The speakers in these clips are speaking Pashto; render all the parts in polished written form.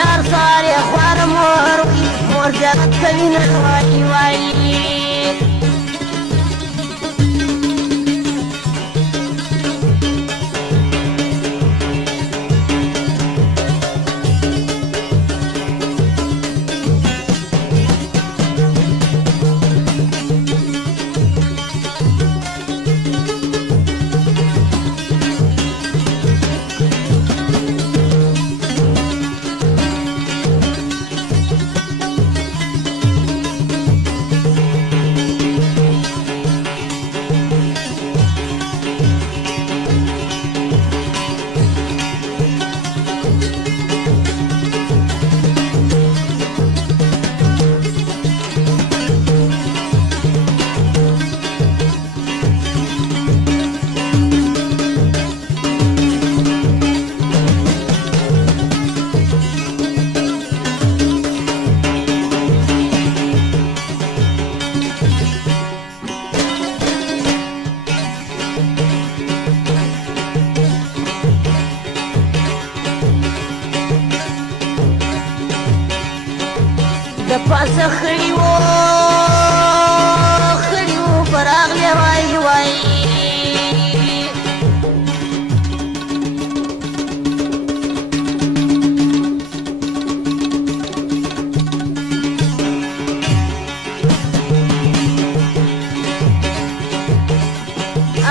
چار ساري خوار مروي مور زیادت کوي واي واي د پاسه خړی و براغلی وای وای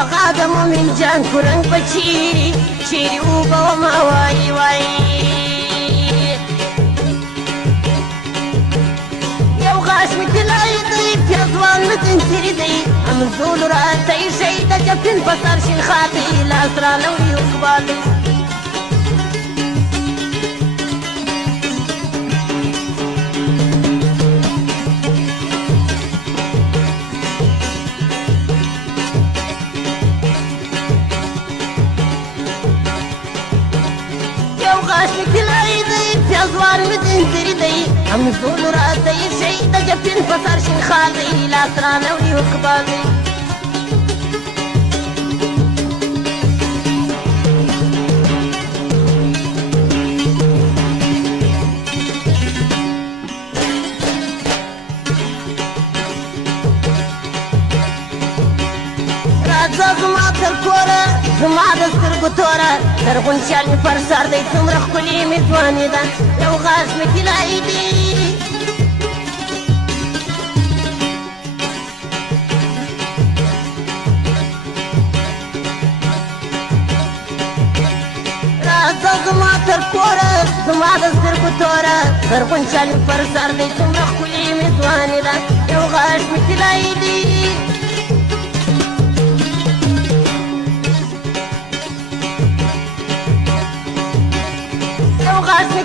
اغا د مومن جان کورنګ بچی چیرې اوبه وما وای وای پیازوان متنسری دی امزول را تی شیده جفن بسر شین خاطی لاسرانوی اقبالی یو غاش مکلائی دی پیازوان متنسری دی امزول را تی شیده جفن بسر شین خاطی لاسرانوی اقبالی زما تر کوره زما د سترګو توره لرغونچال مې پر سر دی څومره ښکلې مې ځواني ده یو غاښ مې طلایي دی راځه زما تر کوره زما د سترګو توره لرغونچال مې پر سر دی څومره ښکلې مې ځواني ده یو غاښ مې طلایي دی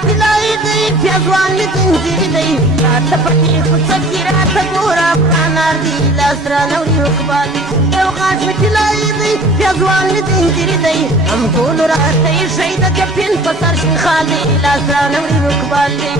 طلایي دی پیازوان مې زنځیري دی راته پټې کوڅه کې راته ګوره پرانار دی لاس رانوړي حکبال یو غاښ مې طلایي دی پیازوان مې زنځیري دی هم ټولو راته ایښی د جفن په سر شین خال دی لاس رانوړي حکبال دی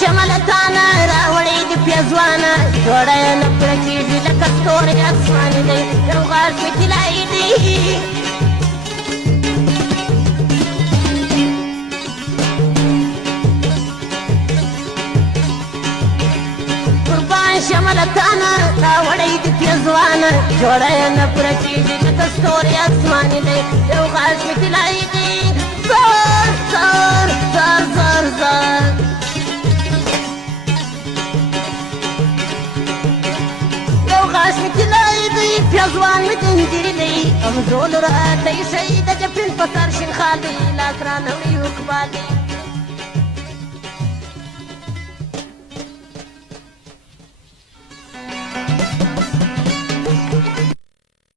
شملتانا راوړې د پیازوانه جوړه یې نه پوره کېږي لکه ستوری اسماني دی یو غاښ مې طلایي دی جوړه یې نه پوره کېږي لکه ستوري اسماني دی یو غاښ مې طلایي دی زر زر زر زر زر یو غاښ مې طلایي دی پیازوان مې دندري دی کمزول راته ایښی د جفرین په سر شین خال دی لاس رانه وړي حکبال دی